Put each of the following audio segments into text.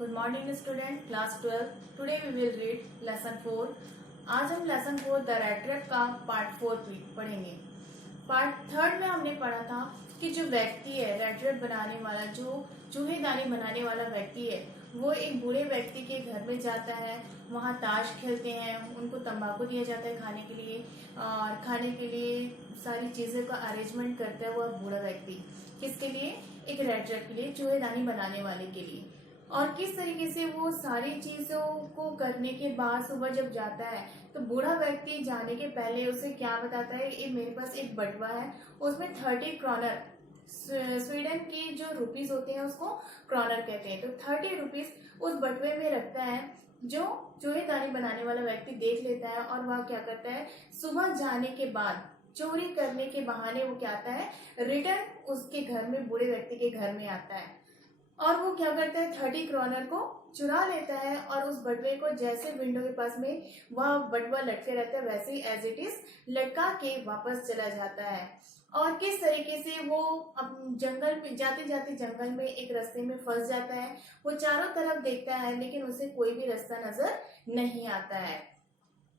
Good morning student, class 12. Today we will read lesson 4. आज हम lesson 4 the rat race का part 4 पढ़ेंगे। Part 3 में हमने पढ़ा था कि जो व्यक्ति है रैट रेस बनाने वाला, जो चूहेदानी बनाने वाला व्यक्ति है, वो एक बूढ़े व्यक्ति के घर में जाता है, वहाँ ताश खेलते हैं, उनको तंबाकू दिया जाता है खाने के लिए और खाने के लिए सारी चीज़ों का अरेंजमेंट करता है वह बूढ़ा व्यक्ति। किसके लिए? एक रैट रेस के लिए, चूहेदानी बनाने वाले के लिए। और किस तरीके से वो सारी चीजों को करने के बाद सुबह जब जाता है तो बूढ़ा व्यक्ति जाने के पहले उसे क्या बताता है, ये मेरे पास एक बटुआ है, उसमें 30 क्रॉनर, स्वीडन की जो रुपीस होते हैं उसको क्रॉनर कहते हैं, तो 30 रुपीस उस बटुए में रखता है। जो चूहेदानी बनाने वाला व्यक्ति देख लेता है और वह क्या करता है, सुबह जाने के बाद चोरी करने के बहाने वो क्या आता है, रिटर्न उसके घर में, बूढ़े व्यक्ति के घर में आता है और वो क्या करता है, 30 क्रॉनर को चुरा लेता है और उस बटुए को जैसे विंडो के पास में वह बटुआ लटके रहता है वैसे ही एज इट इज लटका के वापस चला जाता है। और किस तरीके से वो जंगल में जाते जाते जंगल में एक रास्ते में फंस जाता है। वो चारों तरफ देखता है लेकिन उसे कोई भी रास्ता नजर नहीं आता है।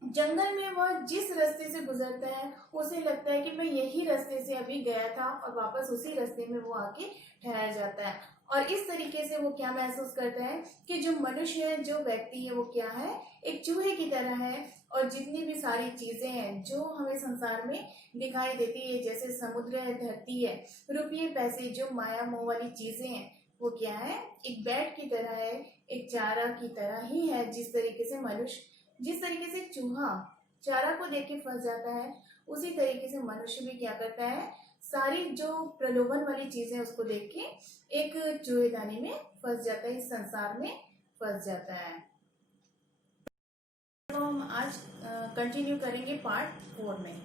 जंगल में वह जिस रास्ते से गुजरता है उसे लगता है कि मैं यही रास्ते से अभी गया था और वापस उसी रास्ते में वो आके ठहर जाता है। और इस तरीके से वो क्या महसूस करता है कि जो मनुष्य है, जो व्यक्ति है, वो क्या है, एक चूहे की तरह है। और जितनी भी सारी चीजें हैं जो हमें संसार में दिखाई देती है, जैसे समुद्र है, धरती है, रुपये पैसे, जो माया मोह वाली चीजें हैं, वो क्या है, एक बैट की तरह है, एक चारा की तरह ही है। जिस तरीके से मनुष्य, जिस तरीके से चूहा चारा को देख के फंस जाता है, उसी तरीके से मनुष्य भी क्या करता है, सारी जो प्रलोभन वाली चीजें उसको देख के एक चूहेदानी में फंस जाता है, इस संसार में फंस जाता है। तो हम आज कंटिन्यू करेंगे पार्ट 4 में।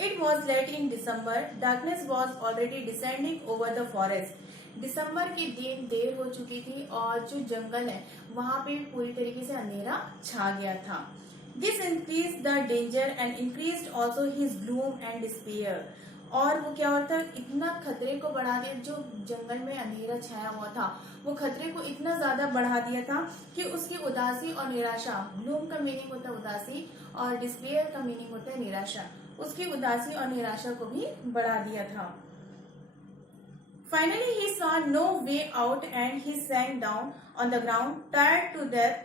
It was late in December, darkness was already descending over the forest. दिसंबर के दिन देर हो चुकी थी और जो जंगल है वहां पे पूरी तरीके से अंधेरा छा गया था। This increase the danger and increase also his gloom and despair. और वो क्या होता है, इतना खतरे को बढ़ा दिया, जो जंगल में अंधेरा छाया हुआ था वो खतरे को इतना ज्यादा बढ़ा दिया था कि उसकी उदासी और निराशा, ग्लूम का मीनिंग होता है उदासी और डिस्पेयर का मीनिंग होता है निराशा, उसकी उदासी और निराशा को भी बढ़ा दिया था। Finally, he saw no way out and he sank down on the ground, tired to death,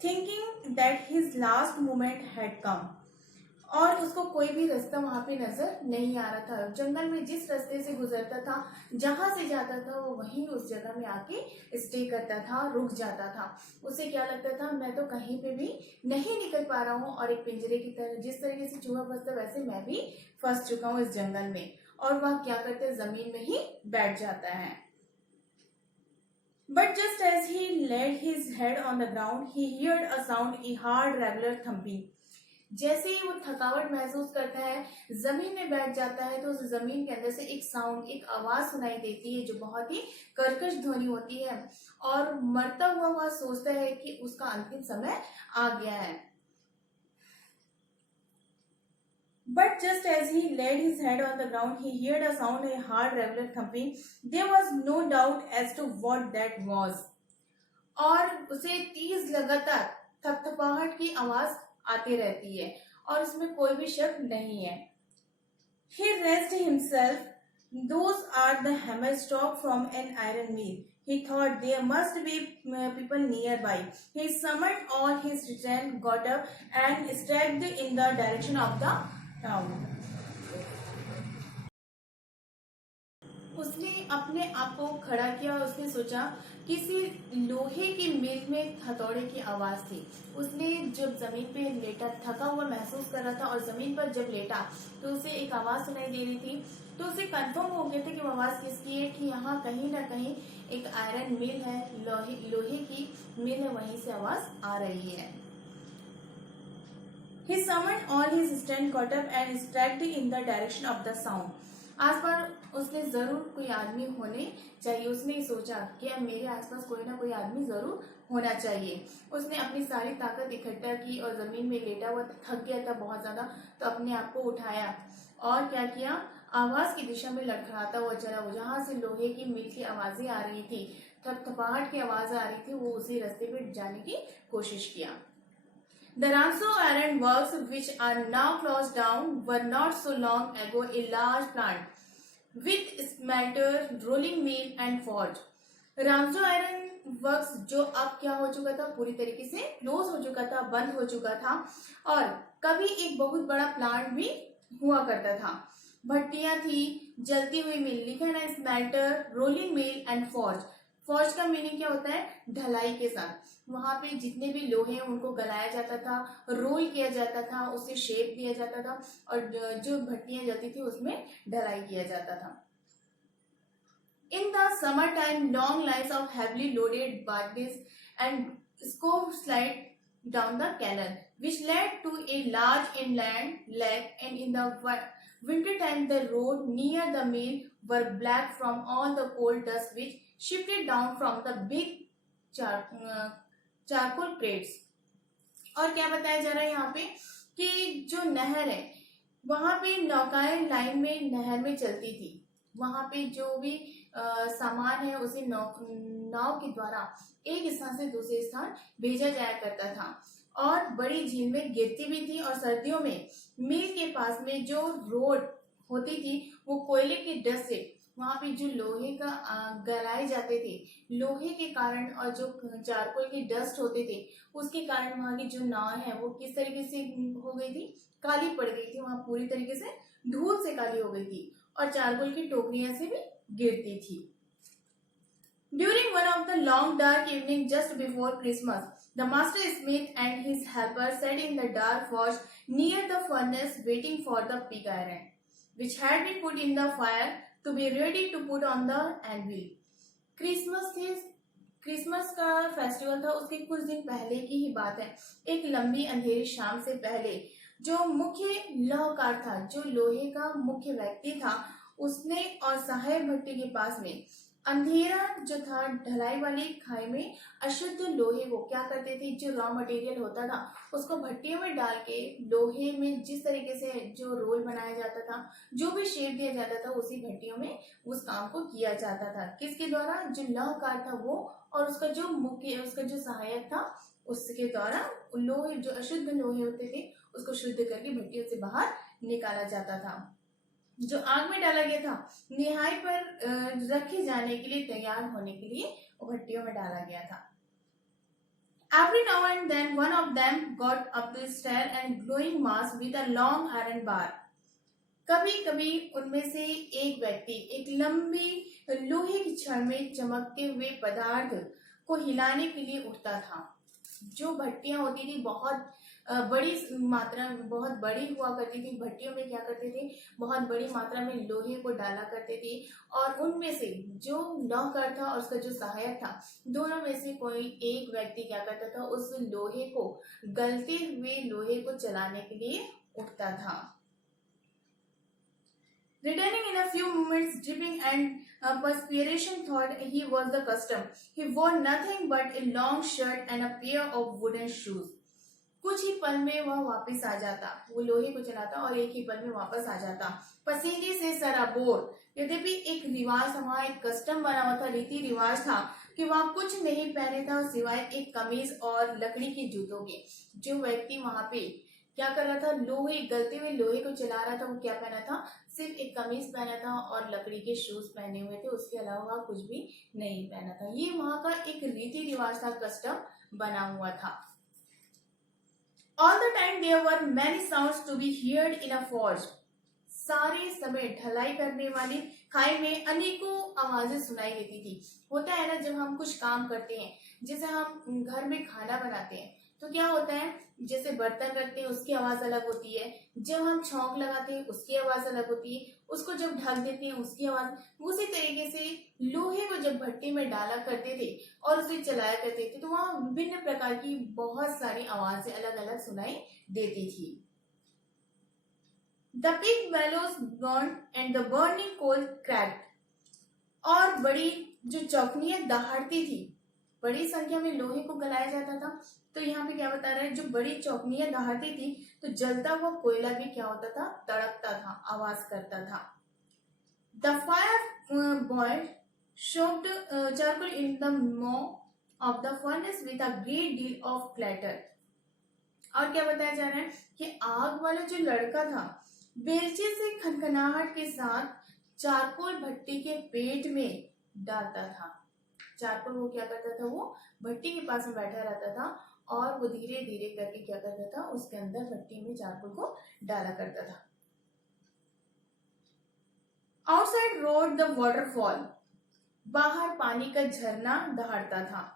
thinking that his last moment had come. और उसको कोई भी रास्ता वहां पे नजर नहीं आ रहा था। जंगल में जिस रास्ते से गुजरता था, जहां से जाता था, वो वहीं उस जगह में आके स्टे करता था, रुक जाता था। उसे क्या लगता था, मैं तो कहीं पे भी नहीं निकल पा रहा हूँ और एक पिंजरे की तरह, जिस तरीके से चूहा फंसता वैसे मैं भी फंस चुका हूँ इस जंगल में। और वह क्या करते हैं, जमीन में ही बैठ जाता है। But just as he laid his head on the ground, he heard a sound, a hard, regular thumping. जैसे ही वो थकावट महसूस करता है, जमीन में बैठ जाता है, तो उस जमीन के अंदर से एक साउंड, एक आवाज सुनाई देती है जो बहुत ही कर्कश ध्वनि होती है। और मरता हुआ वह सोचता है कि उसका अंतिम समय आ गया है। But just as he laid his head on the ground, he heard a sound, a hard, regular thumping. There was no doubt as to what that was. और उसे 30 लगातार थपथपाहट की आवाज आती रहती है और उसमें कोई भी शक नहीं है। He raised himself. Those are the hammers stock from an iron mill. He thought there must be people nearby. He summoned all his strength, got up and stepped in the direction of the town. उसने अपने आप को खड़ा किया और उसने सोचा, किसी लोहे की मिल में हथौड़े की आवाज थी। उसने जब जमीन पे लेटा, थका हुआ महसूस कर रहा था और जमीन पर जब लेटा तो उसे एक आवाज सुनाई दे रही थी। तो उसे कंफर्म हो गया था कि वो आवाज किसकी है, कि यहाँ कहीं ना कहीं एक आयरन मिल है, लोहे की मिल है, वहीं से आवाज आ रही है। He summoned all his strength, got up and stepped in the direction of the sound. आसपास उसने जरूर कोई आदमी होने चाहिए। उसने सोचा कि अब मेरे आसपास कोई ना कोई आदमी जरूर होना चाहिए। उसने अपनी सारी ताकत इकट्ठा की और जमीन में लेटा हुआ, थक गया था बहुत ज्यादा, तो अपने आप को उठाया और क्या किया, आवाज की दिशा में लड़खड़ाता हुआ चला। वो जहां से लोहे की मिल की आवाजें आ रही थी, थपथपाहट की आवाज आ रही थी, वो उसी रास्ते पे जाने की कोशिश किया। The Ranso iron works, which are now closed down, were not so long ago a large plant with smelter, rolling mill and forge. रामसो आयरन वर्क्स जो अब क्या हो चुका था, पूरी तरीके से क्लोज हो चुका था, बंद हो चुका था, और कभी एक बहुत बड़ा प्लांट भी हुआ करता था। भट्टियां थी, जलती हुई मिल, लिखा है ना, smelter, rolling mill and forge. Forge का मीनिंग क्या होता है, ढलाई के साथ। वहां पे जितने भी लोहे हैं उनको गलाया जाता था, रोल किया जाता था, उसे शेप दिया जाता था, और जो भट्टियां जलती थी उसमें ढलाई किया जाता था। In the summertime, long lines of heavily loaded barges and scows slide down the canal, which led to a large inland lake. And in the winter time, the road near the mill were black from all the coal dust which shifted down from the big charcoal crates. और क्या बताया जा रहा है यहाँ पे कि जो नहर है वहां पे नौकाएं लाइन में नहर में चलती थी। वहां पे जो भी सामान है उसे नाव के द्वारा एक स्थान से दूसरे स्थान भेजा जाया करता था, और बड़ी झील में गिरती भी थी। और सर्दियों में मिल के पास में जो रोड होती थी वो कोयले की डस्ट से, वहां पे जो लोहे का गलाए जाते थे, लोहे के कारण और जो चारकोल की डस्ट होते थे उसके कारण वहां की जो नाव है वो किस तरीके से हो गई थी, काली पड़ गई थी। वहां पूरी तरीके से धूल से काली हो गई थी, और चारकोल की टोकरियां से भी गिरती थी। During one of the long dark evening just before Christmas, the master smith and his helper sat in the dark forge near the furnace waiting for the pig iron, which had been put in the fire to be ready to put on the anvil. Christmas का festival था, उसके कुछ दिन पहले की ही बात है। एक लंबी अंधेरी शाम से पहले जो मुख्य लौहकार था, जो लोहे का मुख्य व्यक्ति था, उसने और सहायक भट्टी के पास में अंधेरा जो था, ढलाई वाली खाई में अशुद्ध लोहे को क्या करते थे, जो रॉ मटेरियल होता था उसको भट्टियों में डाल के लोहे में जिस तरीके से जो रोल बनाया जाता था, जो भी शेप दिया जाता था, उसी भट्टियों में उस काम को किया जाता था। किसके द्वारा, जो लौहकार था वो, और उसका जो मुख्य, उसका जो सहायक था, उसके द्वारा लोहे, जो अशुद्ध लोहे होते थे उसको शुद्ध करके भट्टियों से बाहर निकाला जाता था। जो आग में डाला गया था, निहाई पर रखे जाने के लिए, तैयार होने के लिए भट्टियों में डाला गया था। Every now and then one of them got up the stair and glowing mass with a long iron bar. कभी कभी उनमें से एक व्यक्ति एक लंबी लोहे की छड़ में चमकते हुए पदार्थ को हिलाने के लिए उठता था। जो भट्टियां होती थी बहुत बड़ी मात्रा में, बहुत बड़ी हुआ करती थी। भट्टियों में क्या करते थे, बहुत बड़ी मात्रा में लोहे को डाला करते थे, और उनमें से जो नौकर था और उसका जो सहायक था, दोनों में से कोई एक व्यक्ति क्या करता था, उस लोहे को, गलते हुए लोहे को चलाने के लिए उठता था। Returning in a few moments, dripping and perspiration, thought he was the custom. He wore nothing but a long shirt and a pair of wooden shoes. कुछ ही पल में वह वापस आ जाता, वो लोहे को चलाता और एक ही पल में वापस आ जाता, पसीने से सराबोर। यद्यपि एक रिवाज था, वहाँ एक कस्टम बना हुआ था, रीति रिवाज था कि वहाँ कुछ नहीं पहने था सिवाय एक कमीज और लकड़ी के जूतों के। जो व्यक्ति वहाँ पे क्या कर रहा था, लोहे, गलते हुए लोहे को चला रहा था, वो क्या पहना था, सिर्फ एक कमीज पहना था और लकड़ी के शूज पहने हुए थे, उसके अलावा कुछ भी नहीं पहना था। ये वहां का एक रीति रिवाज था, कस्टम बना हुआ था। All the time there were many sounds to be heard in a forge. सारे समय ढलाई करने वाली खाई में अनेकों आवाजें सुनाई देती थी। होता है ना, जब हम कुछ काम करते हैं, जैसे हम घर में खाना बनाते हैं तो क्या होता है, जैसे बर्तन रखते हैं उसकी आवाज अलग होती है, जब हम छौंक लगाते हैं उसकी आवाज अलग होती है, उसको जब ढक देते हैं उसकी आवाज। उसी तरीके से लोहे को जब भट्टी में डाला करते थे और उसे चलाया करते थे तो वहां विभिन्न प्रकार की बहुत सारी आवाजें अलग अलग सुनाई देती थी। The pig bellows burned and the burning coal cracked. और बड़ी जो चौकनियां दहाड़ती थी, बड़ी संख्या में लोहे को गलाया जाता था। तो यहाँ पे क्या बता रहा है, जो बड़ी चौकनियां दहाड़ती थी तो जलता हुआ कोयला भी क्या होता था, तड़कता था, आवाज करता था। The fire boy shoved charcoal in the maw of the furnace with a great deal of clatter. और क्या बताया जा रहा है कि आग वाला जो लड़का था बेलचे से खनखनाहट के साथ चारकोल भट्टी के पेट में डालता था। चारकोल वो क्या करता था, वो भट्टी के पास में बैठा रहता था और वो धीरे धीरे करके क्या करता था, उसके अंदर भट्टी में चारकोल को डाला करता था। आउटसाइड रोड द वाटरफॉल, बाहर पानी का झरना दहाड़ता था।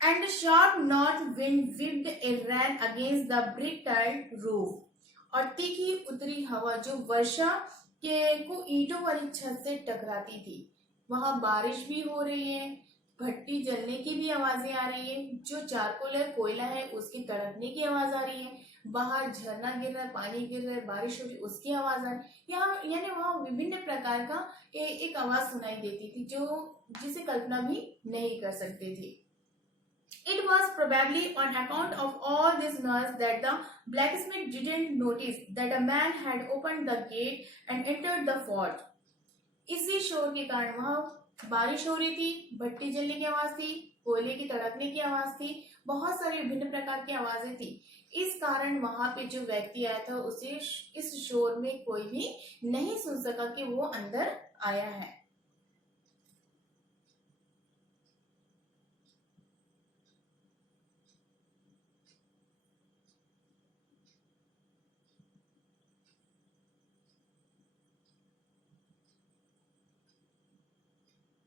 And sharp north wind whipped a rain against the brick tiled roof, और तीखी उत्तरी हवा जो वर्षा के को ईंटों वाली छत से टकराती थी। वहां बारिश भी हो रही है, भट्टी जलने की भी आवाजें आ रही है, जो चारकोल है, कोयला है, उसकी तड़कने की आवाज आ रही है, बाहर झरना गिर रहा है, पानी गिर रहा है, बारिश हो रही है, उसकी आवाज आ रही है। यहाँ यानी वहां विभिन्न प्रकार का एक आवाज सुनाई देती थी जो जिसे कल्पना भी नहीं कर सकते थे। It was probably on account of all this noise that the blacksmith didn't notice that a man had opened the gate and entered the fort. इसी शोर के कारण वहां बारिश हो रही थी, भट्टी जलने की आवाज थी, कोयले की तड़कने की आवाज थी, बहुत सारी विभिन्न प्रकार की आवाजें थी। इस कारण वहां पे जो व्यक्ति आया था उसे इस शोर में कोई भी नहीं सुन सका कि वो अंदर आया है।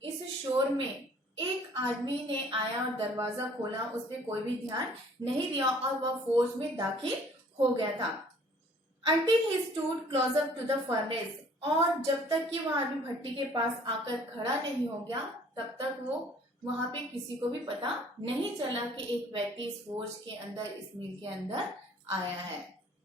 इस शोर में एक आदमी ने आया और दरवाजा खोला, उस पर कोई भी ध्यान नहीं दिया और वह फौज में दाखिल हो गया था। Until he stood closer to the furnace, और जब तक कि वह आदमी भट्टी के पास आकर खड़ा नहीं हो गया तब तक वो वहां पे किसी को भी पता नहीं चला कि एक व्यक्ति इस फौज के अंदर, इस मिल के अंदर आया है।